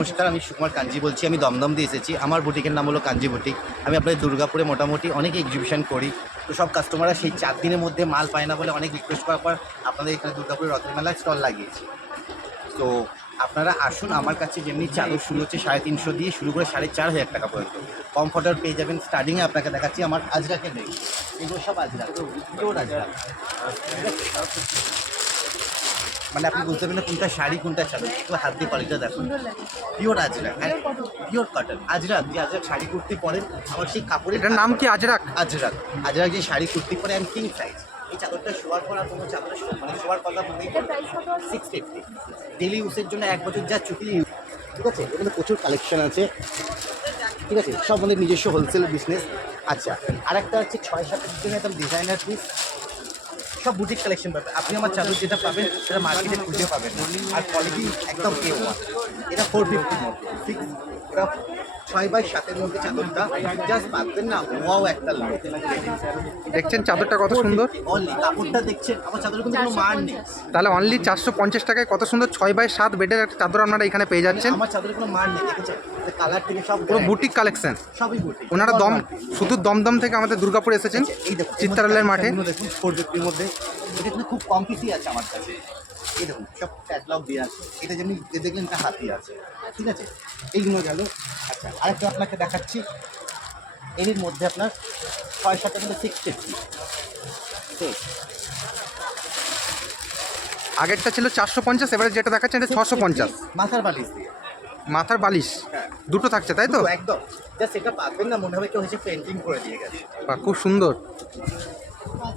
নমস্কার, আমি সুকুমার কাঞ্জি বলছি, আমি দমদম দিয়ে এসেছি। আমার বুটিকের নাম হলো কাঞ্জি বুটিক। আমি আপনাদের দুর্গাপুরে মোটামুটি অনেক এক্সিবিশন করি। তো সব কাস্টমাররা সেই চার দিনের মধ্যে মাল পায় না বলে অনেক রিকোয়েস্ট করার পর আপনাদের এখানে দুর্গাপুরে রথের মেলায় স্টল লাগিয়েছি। তো আপনারা আসুন, আমার কাছে যেমনি চাদর শুরু হচ্ছে সাড়ে তিনশো দিয়ে শুরু করে সাড়ে চার হাজার টাকা পর্যন্ত। কমফর্টার পেয়ে যাবেন স্টার্টিংয়ে আপনাকে দেখাচ্ছি আমার আজরাকের নেই এগুলো সব আজরাক পিওর আজরাক মানে আপনি বুঝতে পারবেন না কোনটা শাড়ি কোনটা চাদর। একটু হাত দিয়ে কোয়ালিটিটা দেখুন। পিওর আজরাক হ্যাঁ? পিওর কটন আজরাক যে আজরাক শাড়ি কুর্তি পরেন আমার সেই কাপড়ের এটার নাম কি আজরাক? আজরাক। আজরাক যে শাড়ি কুর্তি পরে আমি কিং সাইজ এই চাদরটা শোয়ার পর কোনো চাদর মানে শোয়ার কথা আছে? সিক্স ফিফটি ডেলি ইউজের জন্য এক বছর যা চুক্তি ঠিক আছে এখানে প্রচুর কালেকশন আছে। ঠিক আছে সব আমাদের নিজস্ব হোলসেল বিজনেস আচ্ছা আর একটা হচ্ছে ছয় সাতের জন্য একদম ডিজাইনার পিস সব বুটিক কালেকশন পাবেন আপনি আমার চাদর যেটা পাবেন, সেটা মার্কেটে খুঁজে পাবেন আর কোয়ালিটি একদম কে ওয়ান এটা ফোর মধ্যে সিক্স এটা ছয় বাই সাতের মধ্যে চাদরটা জাস্ট পাবেন না ওয়াও একটা লোক দেখছেন চাদরটা কত সুন্দর? অনলি কাপড়টা দেখছেন আমার চাদরের কিন্তু কোনো মান নেই। তাহলে অনলি চারশো পঞ্চাশ টাকায় কত সুন্দর ছয় বাই সাত বেডের একটা চাদর আপনারা এখানে পেয়ে যাচ্ছেন? আমার চাদরের কোনো মান নেই দেখেছেন? কালার থেকে সব পুরো বুটিক কালেকশন সবই বুটিক ওনারা দম শুধু দমদম থেকে আমাদের দুর্গাপুর এসেছেন? এই দেখুন চিত্রালয়ের মাঠে। দেখুন ফোর মধ্যে। এটা কিন্তু খুব কম পিসই আছে আমার কাছে। এই দেখুন সব ক্যাটলগ দিয়ে আছে। এটা যেমনি যে দেখলেন এটা হাতি আছে। ঠিক আছে? এইগুলো গেল। আচ্ছা আরেকটা আপনাকে দেখাচ্ছি। এর মধ্যে আপনার ছয় সাতটা কিন্তু সিক্স ফিফটি আগেরটা ছিল চারশো পঞ্চাশ এবারে যেটা দেখাচ্ছেন এটা ছশো পঞ্চাশ। মাথার বালিশ দিয়ে। মাথার বালিশ। হ্যাঁ। দুটো থাকছে তাই তো? একদম। জাস্ট এটা পাবেন না মনে হবে কেউ হচ্ছে পেন্টিং করে দিয়ে গেছে। বা খুব সুন্দর।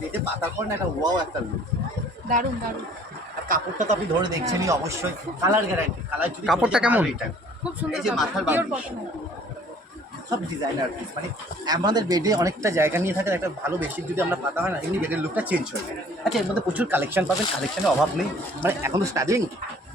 এটা পাতার পর না একটা ওয়াও একটা লুক দারুণ দারুণ। কাপড়টা তো আপনি ধরে দেখছেনই অবশ্যই। কালার গ্যারান্টি কালার যদি কাপড়টা কেমন? খুব সুন্দর এই যে মাথার বালিশ। সব ডিজাইনার পিস মানে আমাদের বেডে অনেকটা জায়গা নিয়ে থাকে একটা ভালো বেডশিট যদি আমরা পাতা হয় না এমনি বেডের লুকটা চেঞ্জ হয়ে যায়। আচ্ছা এর মধ্যে প্রচুর কালেকশন পাবেন কালেকশনের অভাব নেই। মানে এখন তো স্টার্টিং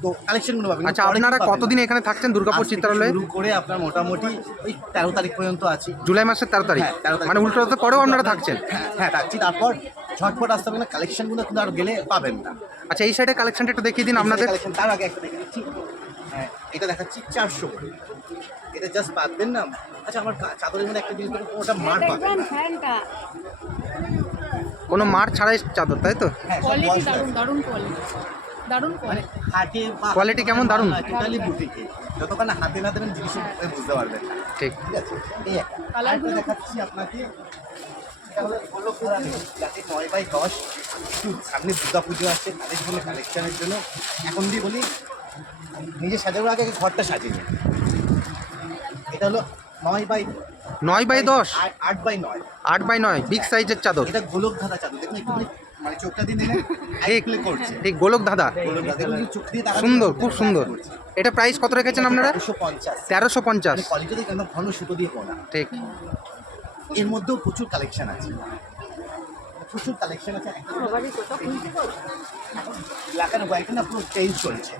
তো কালেকশনগুলো পাবেন আচ্ছা আপনারা কতদিন এখানে থাকছেন দুর্গাপুর চিত্রালয়ে? শুরু করে আপনার মোটামুটি ওই তেরো তারিখ পর্যন্ত আছি। জুলাই মাসের তেরো তারিখ। হ্যাঁ, 13 তারিখ। মানে উল্টো পরেও আপনারা থাকছেন। হ্যাঁ হ্যাঁ থাকছি। তারপর ঝটপট আসতে হবে না কালেকশনগুলো কিন্তু আর গেলে পাবেন না। আচ্ছা এই সাইডে কালেকশনটা একটু দেখিয়ে দিন আপনাদের। কালেকশন তার আগে একটা দেখাচ্ছি। হ্যাঁ এটা দেখাচ্ছি চারশো করে। এটা জাস্ট পাতবেন না? আচ্ছা আমার চাদরের মধ্যে একটা জিনিস দেখুন, ওটা মার পাবেন কোনো মার ছাড়াই চাদর তাই তো? হ্যাঁ কোয়ালিটি wash দারুণ দারুণ কোয়ালিটি দারুণ মানে কোয়ালিটি Quality কেমন? দারুণ? টোটালি বুটিকে যতক্ষণ না হাতে না দেবেন জিনিস বুঝতে পারবেন ঠিক। ঠিক আছে? এই দেখাচ্ছি আপনাকে এটা হলো গোলক ধারা নেই, সামনে দুর্গা পুজো আসছে তাদের জন্য কালেকশনের জন্য এখন দিয়ে বলি নিজে সাজানোর আগে ঘরটা সাজিয়ে নিন। এটা হলো নয় বাই নয় বাই দশ? আট- বাই নয় আট বাই নয় বিগ সাইজের চাদর। এটা গোলক ধারা চাদর দেখুন একটু মানে চোখটা দিয়ে করছে গোলক দেখুন চোখ দিয়ে সুন্দর, খুব সুন্দর। এটা প্রাইস কত রেখেছেন আপনারা? দুশো পঞ্চাশ তেরোশো পঞ্চাশ। ঘন সুতো দিয়ে ঠিক। এর মধ্যেও প্রচুর কালেকশন আছে। প্রচুর কালেকশন আছে ব্ল্যাক অ্যান্ড হোয়াইট না পুরো চেঞ্জ চলছে।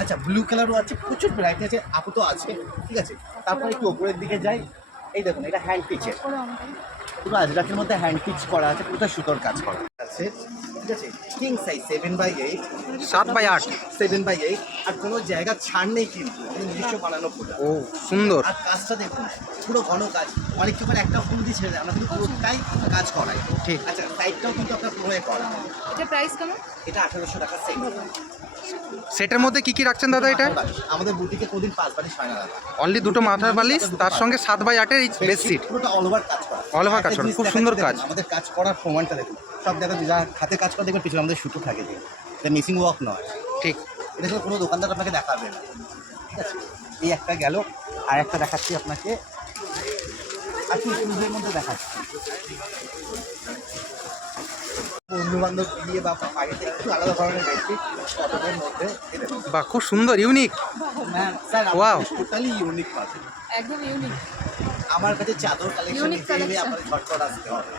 আচ্ছা ব্লু কালারও আছে, প্রচুর ভ্যারাইটি আছে, আপাতত আছে, ঠিক আছে? তারপর একটু ওপরের দিকে যাই। এই দেখুন, এটা হ্যান্ড পিচের পুরো আজরাকের মধ্যে হ্যান্ড পিচ করা আছে পুরো সুতোর কাজ করা আছে? ঠিক আছে? King size seven by eight সাত বাই আট। সেভেন বাই এইট আর কোনো জায়গা ছাড় নেই কিন্তু নিজস্ব বানানো ফুল ও সুন্দর। আর কাজটা দেখুন পুরো ঘন কাজ। অনেক সময় একটা ফুল দিয়ে ছেড়ে দেয় আমরা কিন্তু পুরোটাই কাজ করাই। ঠিক। আচ্ছা সাইডটাও কিন্তু আপনার পুরোই করা। এটা প্রাইস কেমন? এটা আঠারোশো টাকা সেট সেটের মধ্যে কি কি রাখছেন দাদা এটা আমাদের বুটিকে কোনদিন পাঁচ বাড়ি হয় না দাদা অনলি দুটো মাথার বালিশ তার সঙ্গে সাত বাই আটের এই বেডশিট পুরোটা অল ওভার কাজ করা All over কাজ করা, খুব সুন্দর কাজ। আমাদের কাজ করার প্রমাণটা দেখুন সব জায়গায় যা হাতে কাজ করা দেখবেন পিছনে আমাদের সুতো থাকে যে এটা মিসিং ওয়ার্ক নয় ঠিক এটা শুধু কোনো দোকানদার আপনাকে দেখাবে না ঠিক আছে এই একটা গেল আর একটা দেখাচ্ছি আপনাকে আর মধ্যে দেখাচ্ছি বন্ধু বান্ধব দিয়ে বা বাড়িতে একটু আলাদা ধরনের বেডশিট কটনের মধ্যে বা খুব সুন্দর ইউনিক। হ্যাঁ স্যার. টোটালি ইউনিক পাবে একদম ইউনিক আমার কাছে চাদর কালেকশন. আপনার ঝটপট আসতে হবে।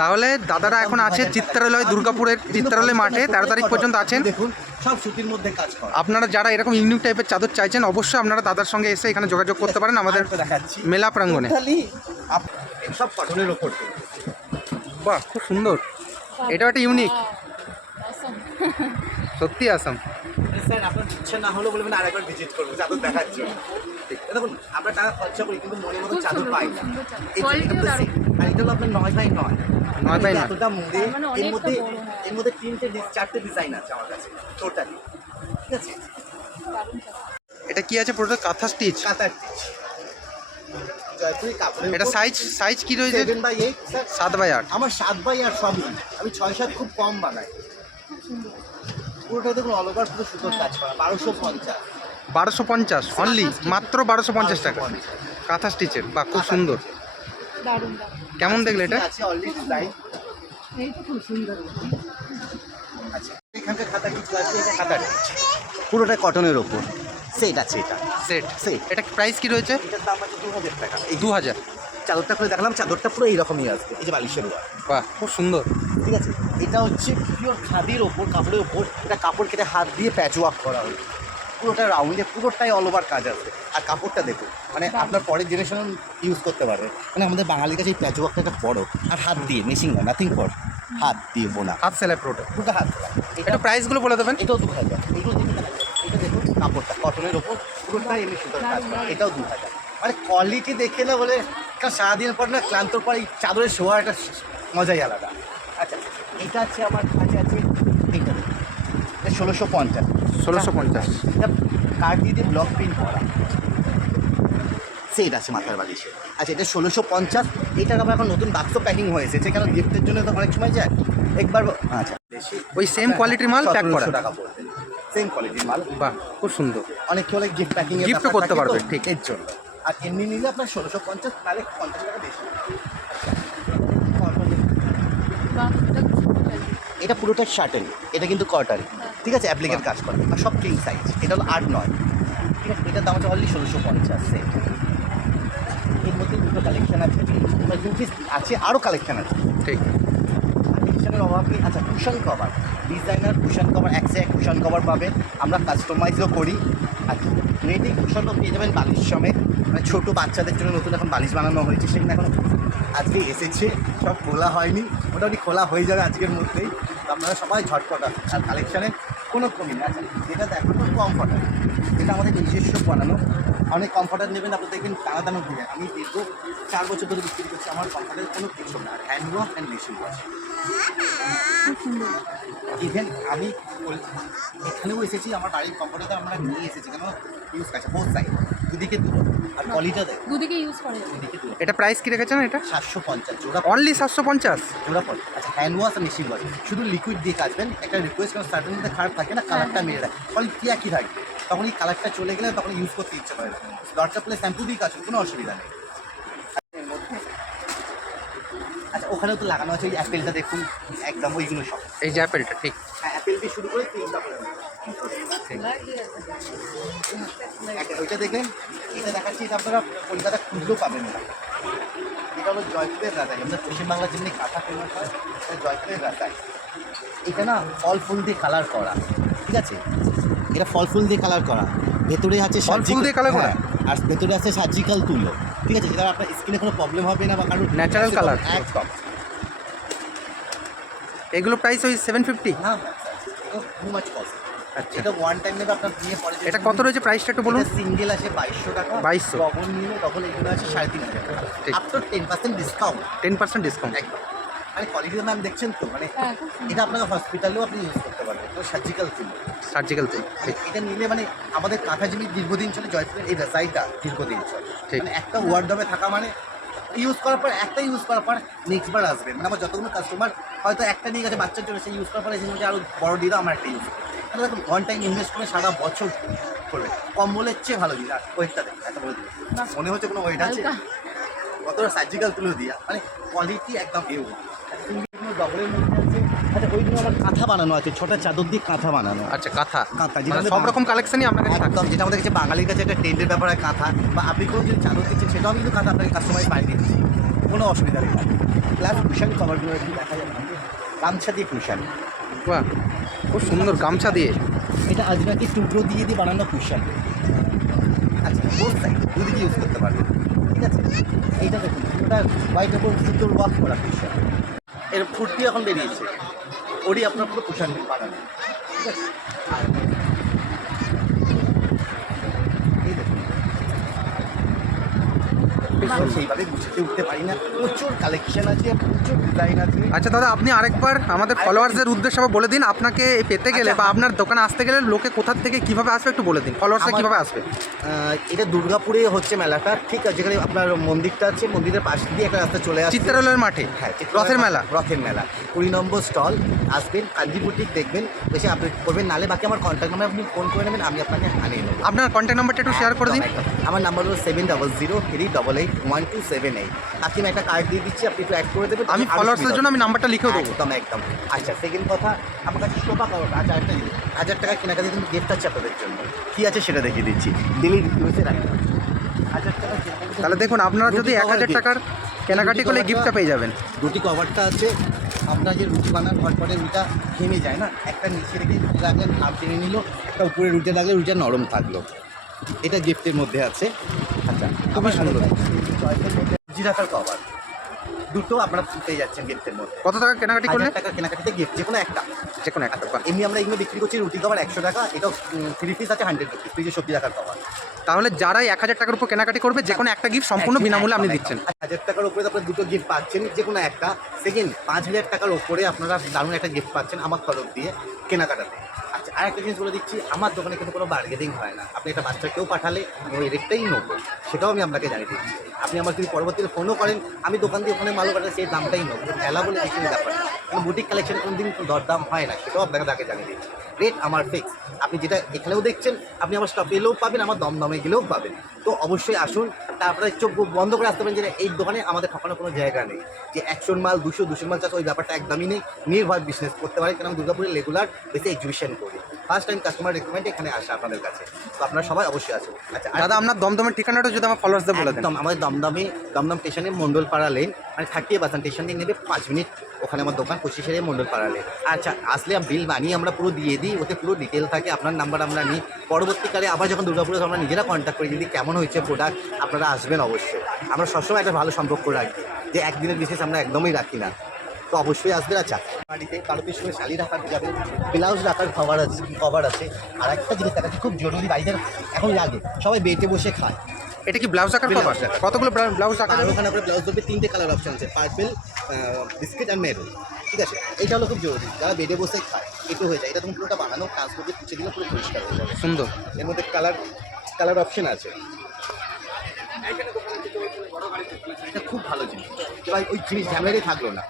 তাহলে দাদারা এখন আছে চিত্রালয় দুর্গাপুরের চিত্রালয় মাঠে তেরো তারিখ পর্যন্ত আছেন। দেখুন সব সুতির মধ্যে কাজ করা। আপনারা যারা এরকম ইউনিক টাইপের চাদর চাইছেন অবশ্যই আপনারা দাদার সঙ্গে এসে এখানে যোগাযোগ করতে পারেন আমাদের মেলা প্রাঙ্গণে সব কটনের ওপর। বাহ খুব সুন্দর। এটাও একটা ইউনিক সত্যি আসাম স্যার আপনার ইচ্ছা না বলবেন আরেকবার ভিজিট করব চাদর দেখার জন্য। দেখুন আমরা টাকা খরচা করি কিন্তু মতো চাদর পাই না। আর এটা হলো আপনার নয় বাই নয়। নয় by এটা নয়। এতটা মুড়ে মানে এর মধ্যে। এর মধ্যে তিনটে চারটে ডিজাইন আছে আমার কাছে টোটালি ঠিক আছে? এটা কি আছে পুরোটা? কাঁথা স্টিচ কাতার টিচ জয়পুরি কাপড়ের এটা সাইজ সাইজ কি রয়েছে? সেভেন বাই এইট সাত বাই আট। আমার সাত বাই আর সবই। আমি ছয় সাত খুব কম বানাই। খুব সুন্দর পুরোটা দেখুন অল পুরো সুতোর কাজ করা। বারোশো পঞ্চাশ। বারোশো পঞ্চাশ অনলি মাত্র বারোশো পঞ্চাশ টাকা। কাঁথা স্টিচের বা খুব সুন্দর। কেমন দেখলে এটা? আছে অলরেডি ডিজাইন খুব সুন্দর। আচ্ছা এখানকার খাতা কিছু আছে? এটা খাতা পুরোটা কটনের ওপর সেট আছে এটা। সেট সেট এটা প্রাইস কি রয়েছে? এটার দাম আছে দু হাজার টাকা। এই দু হাজার। চাদরটা করে দেখালাম চাদরটা পুরো এইরকমই আসবে এই যে বালিশের ওয়ার বাহ খুব সুন্দর। ঠিক আছে? এটা হচ্ছে পিওর খাদির ওপর কাপড়ের ওপর এটা কাপড় কেটে হাত দিয়ে প্যাচ ওয়ার্ক করা হয়েছে পুরোটা রাউন্ডে পুরোটাই অল ওভার কাজ আছে। আর কাপড়টা দেখুন মানে আপনার পরের জেনারেশন ইউজ করতে পারবে। মানে আমাদের বাঙালির কাছে এই প্যাচ ওয়ার্কটা একটা বড়। আর হাত দিয়ে মেশিন না নাথিং পর হাত দিয়ে বোনা। হাত সেলাই পুরোটা পুরোটা হাত। এটা প্রাইসগুলো বলে দেবেন। এটাও দু হাজার কটনের ওপর পুরোটাই এমনি সুন্দর কাজ করা। এটাও দু হাজার। মানে কোয়ালিটি দেখে না বলে কারণ সারাদিনের পর না ক্লান্তর পর এই চাদরের শোয়া একটা মজাই আলাদা। আচ্ছা এটা আছে আমার কাছে আছে এইটা। এটা ষোলোশো পঞ্চাশ। ষোলোশো পঞ্চাশ। এটা কার্ড দিয়ে দিয়ে ব্লক প্রিন্ট করা। সেট আছে মাথার বালিশে। আচ্ছা এটা ষোলোশো পঞ্চাশ। এটার আবার এখন নতুন বাক্স প্যাকিং হয়েছে সেখানে গিফটের জন্য তো অনেক সময় যায়। একবার আচ্ছা। ওই সেম quality-র মাল pack করা। টাকা পড়বে। সেম কোয়ালিটির মাল। বাহ খুব সুন্দর। অনেক হলে গিফট প্যাকিং Gift করতে পারবে, ঠিক। এর জন্য। আর এমনি নিলে আপনার ষোলোশো পঞ্চাশ তাহলে পঞ্চাশ টাকা বেশি। এটা পুরোটা শার্টেল এটা কিন্তু কটারি ঠিক আছে অ্যাপ্লিকের কাজ করে আর সব কিং সাইজ এটা হলো আট নয়। ঠিক আছে এটার দাম হচ্ছে অনলি ষোলোশো পঞ্চাশ সেট এর মধ্যে দুটো কালেকশন আছে এমার্জেন্সি আছে আরও কালেকশন আছে। ঠিক। কালেকশনের অভাব নেই। আচ্ছা cushion cover designer cushion cover একশো এক কুশন কভার পাবে। আমরা কাস্টমাইজও করি। আর রেডি কুশনও পেয়ে যাবেন বালিশ সমেত মানে ছোটো বাচ্চাদের জন্য নতুন এখন বালিশ বানানো হয়েছে সেখানে এখন আজকে এসেছে, সব খোলা হয়নি। মোটামুটি খোলা হয়ে যাবে আজকের মধ্যেই। আপনারা সবাই ঝটপট। আর কালেকশানে কোনো কমি নেই আচ্ছা যেটা দেখানো কমফর্টার এটা আমাদের নিজস্ব বানানো। অনেক কমফর্টার নেবেন আপনি দেখবেন টানা টানা ঘুরে। আমি দীর্ঘ চার বছর ধরে বিক্রি করছি, আমার কমফর্টের কোনো কিছু না। Hand wash and machine wash even আমি এখানেও এসেছি, আমার বাড়ির কম্পিউটারটা আমরা নিয়ে এসেছি, কেন? ইউজ কাছে বহুত সাইড দুদিকে দুটো। আর কলিটা দেখ। দুদিকে ইউজ করে দুদিকে এটা প্রাইস কি রেখেছেন এটা? সাতশো পঞ্চাশ জোড়া অনলি সাতশো পঞ্চাশ? জোড়া পড়ে আচ্ছা হ্যান্ড ওয়াশ আর মেশিন ওয়াশ শুধু লিকুইড দিয়ে কাচবেন একটা রিকোয়েস্ট কারণ সার্টেন মধ্যে খারাপ থাকে না কালারটা মেরে রাখে ফলে কি একই থাকবে তখন এই কালারটা চলে গেলে তখন ইউজ করতে ইচ্ছে করে না। দরকার পড়লে শ্যাম্পু দিয়ে কাচুন কোনো অসুবিধা নেই। আচ্ছা ওখানেও তো লাগানো আছে ওই অ্যাপেলটা দেখুন একদম ওইগুলো সব। এই যে অ্যাপেলটা ঠিক। হ্যাঁ অ্যাপেল দিয়ে শুরু করে তিনটা ওইটা দেখবেন এটা দেখাচ্ছি এটা আপনারা কলকাতা খুঁজলেও পাবেন। না এটা হলো জয়পুরের রাজাই। আমাদের পশ্চিমবাংলার যেমনি কাঁথা ফেমাস হয় এটা জয়পুরের রাজাই। এটা না ফল ফুল দিয়ে কালার করা ঠিক আছে? এটা ফল ফুল দিয়ে কালার করা। ভেতরে আছে ফল ফুল দিয়ে colour করা? হ্যাঁ, আর ভেতরে আছে সার্জিক্যাল তুলো ঠিক আছে? যেটা আপনার স্কিনে কোনো প্রবলেম হবে না বা কারোর Natural colour। একদম। এগুলো প্রাইস ওই সেভেন ফিফটি না টু মাচ কস্ট এটা ওয়ান টাইম নেবে আপনার পরে এটা কত রয়েছে প্রাইসটা একটু বলুন? সিঙ্গেল আছে বাইশশো টাকা 2200 ডবল নিলে ডবল এগুলো আছে সাড়ে তিন হাজার টাকা। ঠিক। Up to ten percent discount ten percent discount একদম। মানে কোয়ালিটি ম্যাম দেখছেন তো মানে হ্যাঁ এটা আপনাকে হসপিটালেও আপনি ইউজ করতে পারবেন তো সার্জিক্যাল ছিল সার্জিক্যাল তো ঠিক। এটা নিলে মানে আমাদের কাঁথাজীবী দীর্ঘদিন চলে জয়পুরের এই রেসাইটা দীর্ঘদিন চলে। ঠিক। মানে একটা ওয়ার্ডবে থাকা মানে ইউজ করার পর একটা ইউজ করার পর নেক্সট বার আসবে। মানে আমার যতগুলো কাস্টমার হয়তো একটা নিয়ে গেছে বাচ্চার জন্য সে ইউজ করার পরে এসে বলছে আরও বড় দিয়ে দাও আমার একটা ইউজ মানে দেখুন ওয়ান টাইম ইনভেস্ট করে সারা বছর করবে। কম বলের চেয়ে ভালো দিন আর ওয়েটটা দেখ এত বলে দিন মনে হচ্ছে কোনো ওয়েট আছে? কতটা সার্জিক্যাল তুলে দিয়া। মানে কোয়ালিটি একদম এও। ডবলের মধ্যে আছে। আচ্ছা আমার কাঁথা বানানো আছে। ছটা চাদর দিয়ে কাঁথা বানানো। আচ্ছা কাঁথা। কাঁথা, যেটা মানে সব রকম কালেকশনই আপনার কাছে একদম যেটা আমাদের কাছে বাঙালির কাছে একটা ট্রেন্ডের ব্যাপার হয় কাঁথা। বা আপনি কোনো যদি চাদর দিচ্ছেন সেটাও কিন্তু কাঁথা আপনাকে কাস্টমাইজ বানিয়ে দিচ্ছি। কোনো অসুবিধা নেই। প্লাস কুশান কভারগুলো দেখা যাবে গামছা দিয়ে কুশান বাহ। খুব সুন্দর গামছা দিয়ে। এটা আজরাকি টুকরো দিয়ে দিয়ে বানানো কুশন। আচ্ছা দুদিকে ইউজ করতে পারবে। ঠিক আছে? এইটা দেখুন ওটা হোয়াইট ওপর সুন্দর ওয়াক করা কুশন। এর ফুটটি এখন বেরিয়েছে। ওরই আপনার পুরো কুশন বানানো। ঠিক আছে? সেইভাবে গুছিয়ে উঠতে পারি না। প্রচুর কালেকশন আছে প্রচুর ডিজাইন আছে। আচ্ছা দাদা আপনি আরেকবার আমাদের ফলোয়ার্সদের উদ্দেশ্যে বলে দিন আপনাকে পেতে গেলে আচ্ছা। বা আপনার দোকানে আসতে গেলে লোকে কোথা থেকে কীভাবে আসবে একটু বলে দিন। ফলোয়ার্সরা কীভাবে আসবে? এটা দুর্গাপুরে হচ্ছে মেলাটা ঠিক আছে যেখানে আপনার মন্দিরটা আছে মন্দিরের পাশ দিয়ে একটা রাস্তা চলে আসছে। চিত্রালয়ের মাঠে হ্যাঁ রথের মেলা। রথের মেলা। কুড়ি নম্বর স্টল আসবেন কাঞ্জি বুটিক দেখবেন বেশি আপনি করবেন নালে বাকি আমার কন্ট্যাক্ট নাম্বার আপনি ফোন করে নেবেন আমি আপনাকে আনিয়ে নেব। আপনার কন্ট্যাক্ট নাম্বারটা একটু শেয়ার করে দিন। আমার নাম্বার হলো seven double zero three double eight one two seven eight আমি একটা কার্ড দিয়ে দিচ্ছি আপনি একটু অ্যাড করে দেবেন আমি সুবিধা জন্য আমি নাম্বারটা লিখেও দেবো। একদম একদম। আচ্ছা সেকেন্ড কথা আমার কাছে শোভা কাপড় আচ্ছা একটা হাজার টাকা কেনাকাটি কিন্তু গিফট আছে আপনাদের জন্য। কি আছে সেটা দেখিয়ে দিচ্ছি। ডেলি হাজার টাকা তাহলে দেখুন আপনারা যদি এক হাজার টাকার কেনাকাটি করলে গিফটটা পেয়ে যাবেন। রুটি কভারটা আছে। আপনার যে রুটি বানান ঝটপটে রুটিটা ঘেমে যায় না। একটা নিচে রেখে রুটি রাখলেন হাফ টেনে নিল একটা উপরে রুটি লাগলে রুটিটা নরম থাকল। এটা গিফটের মধ্যে আছে। আচ্ছা খুবই সুন্দর। রাখার কভার দুটো আপনারা পেয়ে যাচ্ছেন গিফটের মধ্যে। কত টাকা কেনাকাটি করলে? টাকা কেনাকাটিতে গিফট যে কোনো একটা। যে কোনো একটা বাহ। এমনি আমরা এগুলো বিক্রি করছি রুটি কভার একশো টাকা এটা থ্রি পিস আছে হান্ড্রেড রুপিস ফ্রিজে সবজি রাখার কভার তাহলে যারাই এক হাজার টাকার উপর কেনাকাটি করবে যে কোনো একটা গিফট সম্পূর্ণ বিনামূল্যে আপনি দিচ্ছেন। হাজার টাকার উপরে আপনারা দুটো গিফট পাচ্ছেন যে কোনো একটা। সেকেন্ড পাঁচ হাজার টাকার উপরে আপনারা দারুণ একটা গিফট পাচ্ছেন আমার তরফ দিয়ে কেনাকাটাতে। আর একটা জিনিস বলে দিচ্ছি, আমার দোকানে কিন্তু কোনো বার্গেনিং হয় না। আপনি একটা বাচ্চাকেও পাঠালে আমি ওই রেটটাই নেব, সেটাও আমি আপনাকে জানিয়ে দিচ্ছি। আপনি আমার যদি পরবর্তীতে ফোনও করেন, আমি দোকান দিয়ে ওখানে মাল পাঠালে সেই দামটাই নেব। খেলা বলে দিচ্ছি ব্যাপার। কারণ বুটিক কালেকশন কোনো দিন দরদাম হয় না, সেটাও আপনাকে তাকে জানিয়ে দিচ্ছি। রেট আমার ফিক্স আপনি যেটা এখানেও দেখছেন, আপনি আমার স্টপে এলেও পাবেন, আমার দমদমে গেলেও পাবেন। তো অবশ্যই আসুন, তারপরে চোখ বন্ধ করে আসতে পারেন যে এই দোকানে আমাদের ঠকানোর কোনো জায়গা নেই। যে একশো মাল, দুশো দুশো মাল, চাষ, ওই ব্যাপারটা একদমই নেই। নির্ভর বিজনেস করতে পারে কারণ আমি দুর্গাপুরে রেগুলার বেশি এক্সিবিশন করি। ফার্স্ট টাইম কাস্টমার রেকমেন্ড এখানে আসে আপনাদের কাছে। তো আপনারা সবাই অবশ্যই আসুন আচ্ছা দাদা আপনার দমদমের ঠিকানাটা যদি আমার ফলোয়ার্সদের বলে দেন। একদম আমাদের দমদমে দমদম স্টেশনে মন্ডলপাড়া লেন মানে থার্টি পার্সেন্ট স্টেশন দিয়ে নেবে পাঁচ মিনিট। ওখানে আমার দোকান পঁচিশের মন্ডলপাড়া লেন আচ্ছা আসলে বিল বানিয়ে আমরা পুরো দিয়ে দিই ওতে পুরো ডিটেল থাকে আপনার নাম্বার আমরা নিই। পরবর্তীকালে আবার যখন দুর্গাপুরে আমরা নিজেরা কন্ট্যাক্ট করি যদি কেমন হয়েছে প্রোডাক্ট আপনারা আসবেন অবশ্যই। আমরা সবসময় একটা ভালো সম্পর্ক রাখি যে একদিনের বিশেষ আমরা একদমই রাখি না। তো অবশ্যই আসবেন আচ্ছা বাড়িতে কারও পিছনে শাড়ি রাখার যাবে ব্লাউজ রাখার কভার আছে কভার আছে। আর একটা জিনিস দেখাচ্ছি খুব জরুরি বাড়িদের এখন লাগে সবাই বেটে বসে খায়। এটা কি ব্লাউজ রাখার কভার কতগুলো ব্লাউজ রাখা আর যাবে? ওখানে আপনার ব্লাউজ ধরবে তিনটে কালার অপশন আছে পার্পেল বিস্কিট আর মেরুন ঠিক আছে? এইটা হলো খুব জরুরি যারা বেডে বসে খায় একটু হয়ে যায়। এটা তুমি পুরোটা বানানো ট্রান্সপোর্টে পুছে দিলে পুরো পরিষ্কার হয়ে যাবে। সুন্দর। এর মধ্যে কালার কালার অপশন আছে। এটা খুব ভালো জিনিস। এবার ওই জিনিস ঝামেলাই থাকল না।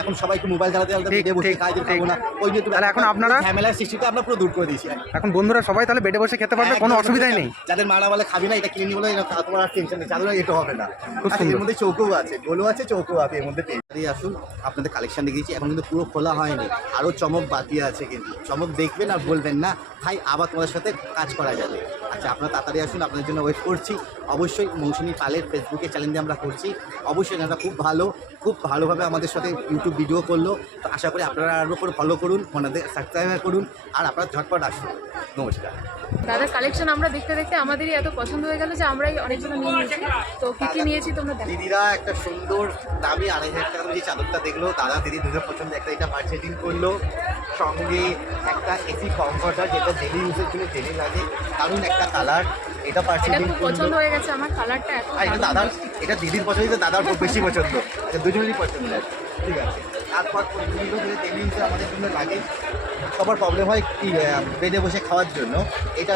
এখন সবাই একটু মোবাইল চালাতে চালাতে বেডে বসে ঠিক, খায় খাব না ওই জন্য তাহলে এখন আপনারা- ঝামেলার সৃষ্টিটা আমরা পুরো দূর করে দিয়েছি এখন বন্ধুরা সবাই তাহলে বেডে বসে খেতে পারবে কোনো অসুবিধাই নেই। যাদের মারা বলে খাবি না এটা কিনে নিয়ে বলে তোমার আর টেনশন নেই চাদর এটা হবে না। আচ্ছা। এর মধ্যে চৌকো আছে গোলও আছে চৌকো আছে এর মধ্যে পেয়ে আসুন আপনাদের কালেকশন দেখিয়েছি এখন কিন্তু পুরো খোলা হয়নি। আরও চমক বাকি আছে কিন্তু। চমক দেখবেন আর বলবেন না ভাই আবার তোমাদের সাথে কাজ করা যাবে। আচ্ছা আপনারা তাড়াতাড়ি আসুন আপনাদের জন্য ওয়েট করছি। অবশ্যই মৌসুমি পালের ফেসবুকে চ্যালেঞ্জে আমরা করছি। অবশ্যই এনারা খুব ভালো খুব ভালোভাবে আমাদের সাথে ইউটিউব ভিডিও করল। তো আশা করি আপনারা আরও করে ফলো করুন ওনাদের সাবস্ক্রাইব করুন আর আপনারা ঝটপট আসুন। নমস্কার। দাদার কালেকশন আমরা দেখতে দেখতে আমাদেরই এত পছন্দ হয়ে গেল যে আমরাই অনেকগুলো নিয়ে নিয়েছি। তো কি কি নিয়েছি তোমরা দেখো। দিদিরা একটা সুন্দর দামি আড়াই হাজার টাকা যে চাদরটা দেখল। দাদা দিদি দুটো পছন্দ একটা এটা মার্কেটিং করল। সঙ্গে একটা এসি কমফর্টার যেটা ডেলি ইউজের জন্য ডেলি লাগে। দারুণ একটা কালার এটা খুব পছন্দ হয়ে গেছে আমার কালারটা এত আর এটা দাদার এটা দিদির পছন্দ এটা দাদার খুব বেশি পছন্দ। এটা দুজনেরই পছন্দ। ঠিক আছে। তারপর ডেলি ইউজে আমাদের জন্য লাগে সবার প্রবলেম হয় কি বেডে বসে খাওয়ার জন্য। এটা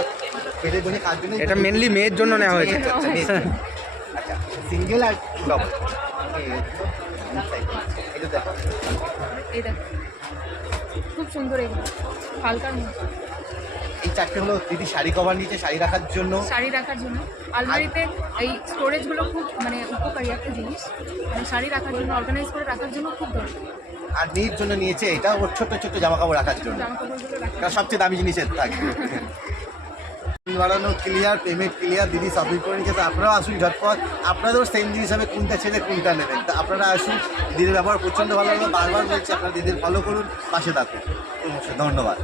বেডে বসে খাওয়ার জন্য এটা মেনলি মেয়ের জন্য নেওয়া হয়েছে। আচ্ছা সিঙ্গেল আর ডবল এটা এই দেখো। খুব সুন্দর এগুলো। হালকার মধ্যে এই চারটে হলো দিদি শাড়ি কভার নিচে শাড়ি রাখার জন্য। শাড়ি রাখার জন্য। আলমারিতে এই স্টোরেজগুলো খুব মানে উপকারী একটা জিনিস। মানে শাড়ি রাখার জন্য অর্গানাইজ করে রাখার জন্য খুব দরকার। আর মেয়ের জন্য নিয়েছে এটা ওর ছোট্ট ছোট্ট জামা কাপড় রাখার জন্য সবচেয়ে দামি জিনিসের থাকে। বিল বাড়ানো ক্লিয়ার পেমেন্ট ক্লিয়ার দিদি সাবমিট করে নিয়েছে। আপনারাও আসুন ঝটপট। আপনাদেরও সেম জিনিস হবে, কোনটা ছেড়ে কোনটা নেবেন। তা আপনারা আসুন, দিদির ব্যবহার প্রচণ্ড ভালো লাগল। বারবার বলছি, আপনারা দিদির ফলো করুন, পাশে থাকুন। ধন্যবাদ।